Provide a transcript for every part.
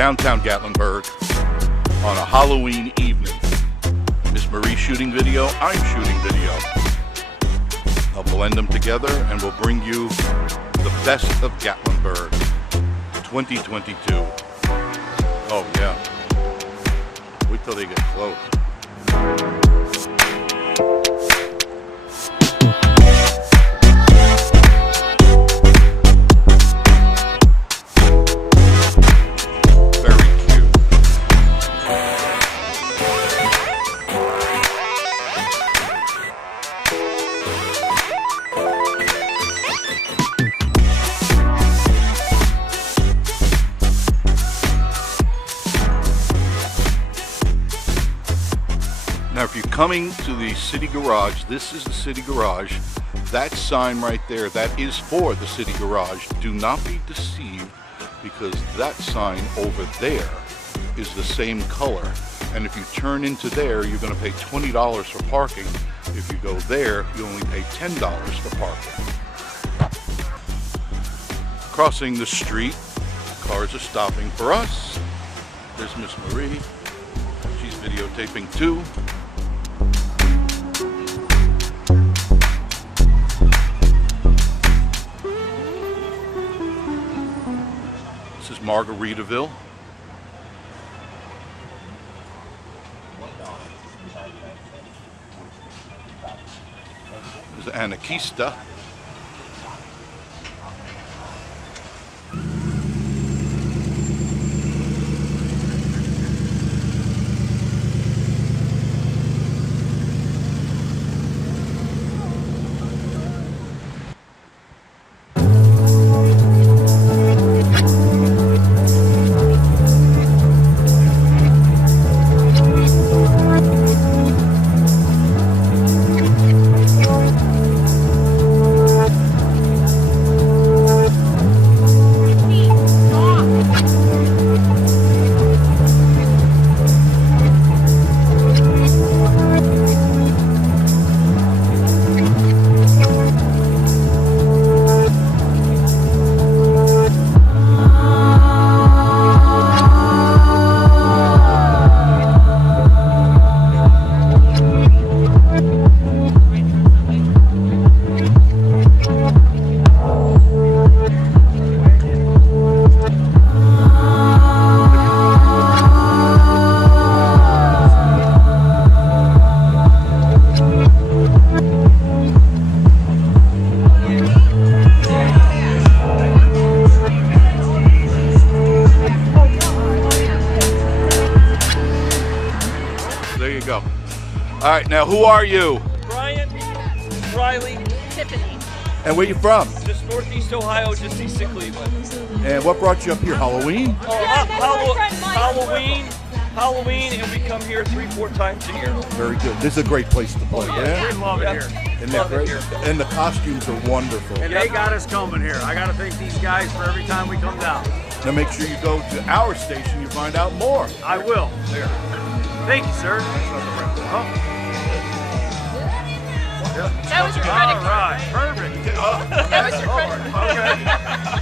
downtown Gatlinburg on a Halloween evening. Miss Marie's shooting video, I'm shooting video. I'll blend them together and we'll bring you the best of Gatlinburg 2022. Oh yeah. Wait till they get close. Now, if you're coming to the city garage, this is the city garage. That sign right there, that is for the city garage. Do not be deceived, because that sign over there is the same color. And if you turn into there, you're going to pay $20 for parking. If you go there, you only pay $10 for parking. Crossing the street, cars are stopping for us. There's Miss Marie. She's videotaping too. This is Margaritaville. This is Anarchista. All right, now who are you? Brian, Riley, Tiffany. And where you from? just northeast Ohio, just east of Cleveland. And what brought you up here? Halloween? Halloween, and we come here 3-4 times a year. Very good. This is a great place to play. Yeah? We love it here. Isn't that great? And the costumes are wonderful. And they got us coming here. I got to thank these guys for every time we come down. Now make sure you go to our station, you find out more. I will. There. Thank you, sir. That was your credit All card. right, perfect. That was your credit card. Okay.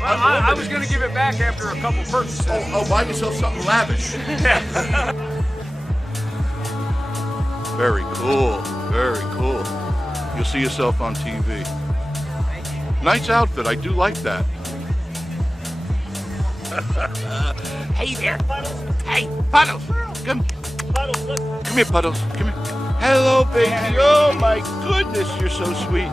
Well, I was going to give it back after a couple purchases. Oh, buy yourself something lavish. Very cool. Very cool. You'll see yourself on TV. Nice outfit. I do like that. Hey there. Hey, Puddles. Come here, Puddles. Come here. Hello, baby. Oh, my goodness. You're so sweet.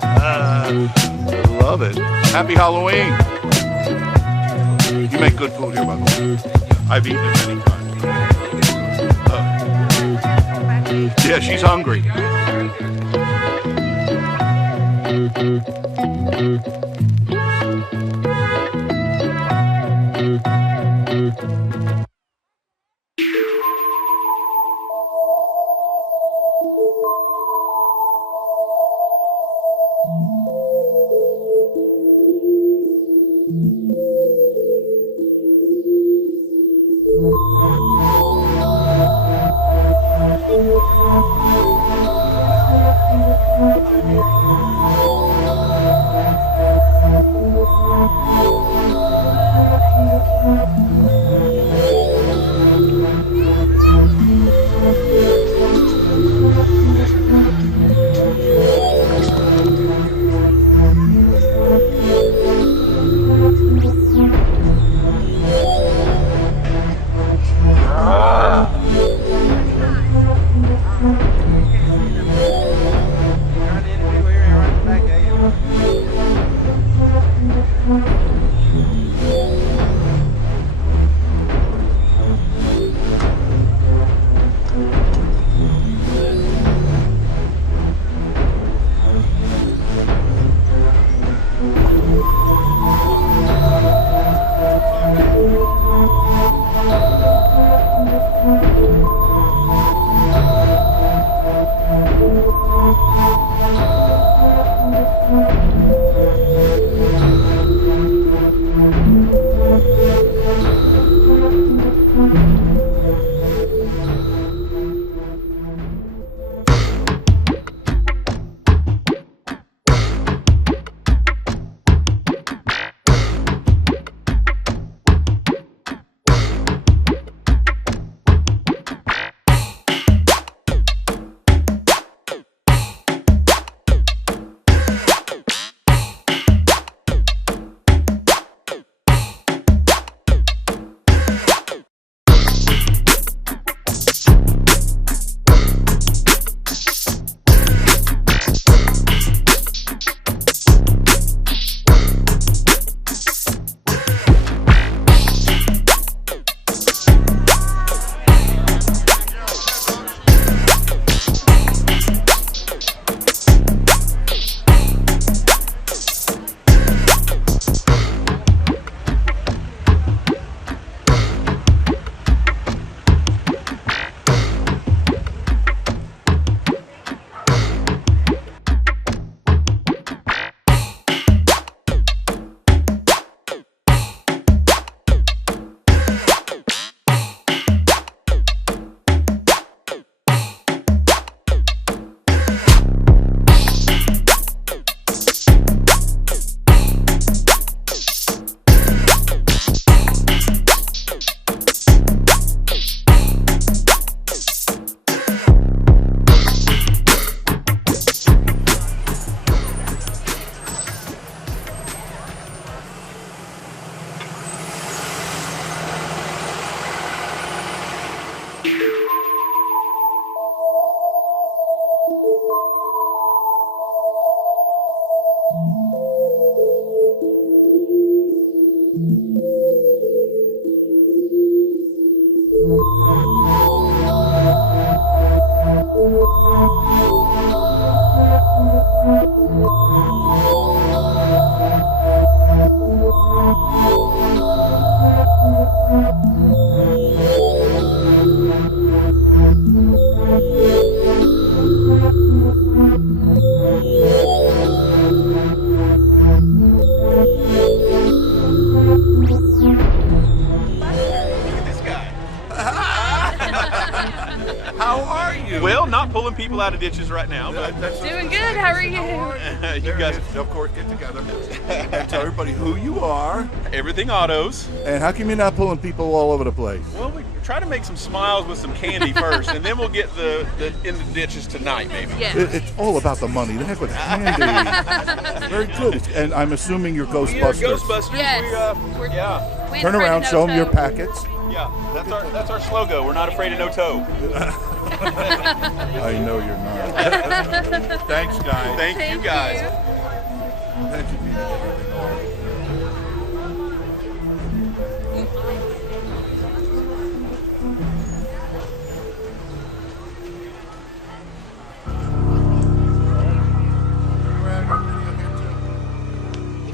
I love it. Happy Halloween. You make good food here, by the way. I've eaten it many times. Yeah, she's hungry. How are you? Well, not pulling people out of ditches right now, but Doing good. How are you? you guys, of course, get together and tell everybody who you are. everything autos. And how come you're not pulling people all over the place? Well, we try to make some smiles with some candy first, and then we'll get the in the ditches tonight, maybe. Yeah. It's all about the money. The heck with candy. Very good. And I'm assuming you're We are Ghostbusters. Ghostbusters. Yes. We, yeah, We Turn ain't around, afraid show of them no your toe. packets. yeah. That's our slogan. We're not afraid of no toe. I know you're not. Thanks, guys. Thank you guys. That should be everything all.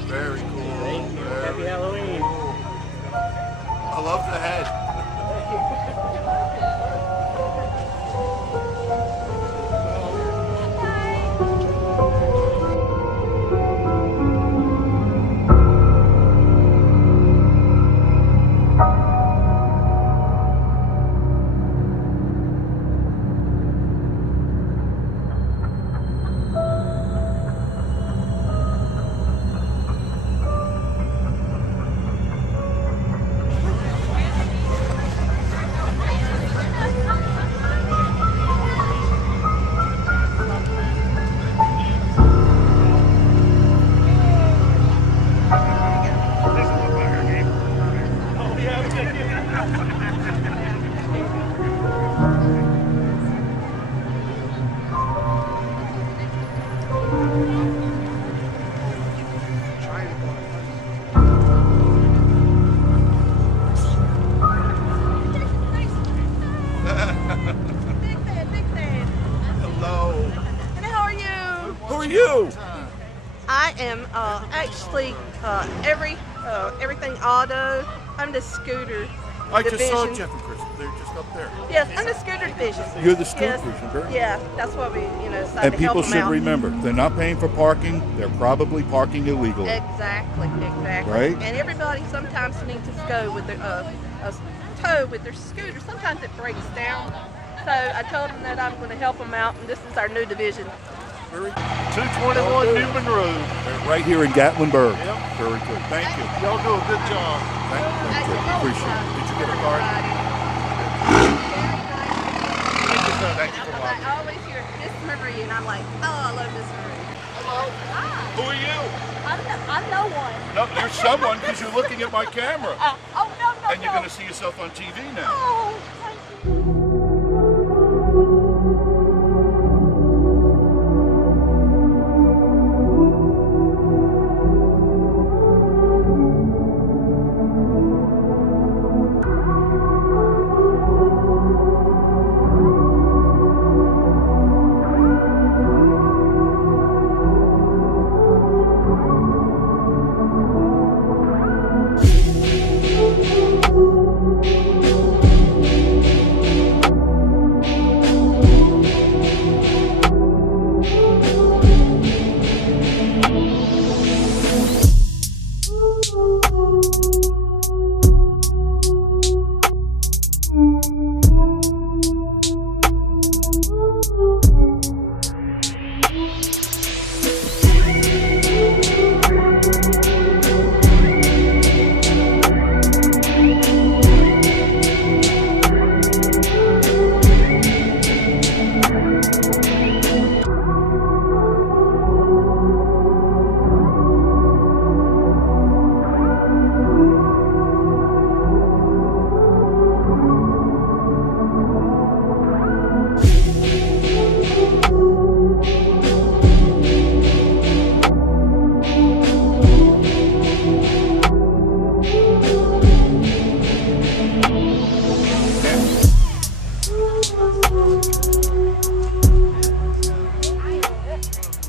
Very cool. Happy Halloween. I love the head. Big fan. Hello. And how are you? Who are you? I am actually everything auto. I'm the scooter I just saw division. Jeff and Chris. They're just up there. Yes, I'm the scooter division. You're the scooter Yes. division, very good. Yeah, that's what we decided And to people help them should out. remember, they're not paying for parking. They're probably parking illegally. Exactly. Right? And everybody sometimes needs to go with their a tow with their scooter. Sometimes it breaks down. So I told them that I'm going to help them out, and this is our new division. 221 Newman Road. Right here in Gatlinburg. Yep. Very good. Thank you. Y'all do a good job. Thank you. Appreciate it. Did you get a card? Thank you for watching. I always hear Miss Marie, and I'm like, oh, I love Miss Marie. Who are you? I'm no one. No, you're someone because you're looking at my camera. Oh, no. And you're going to see yourself on TV now. Oh, thank you.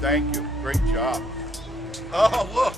Thank you. Great job. Oh, look.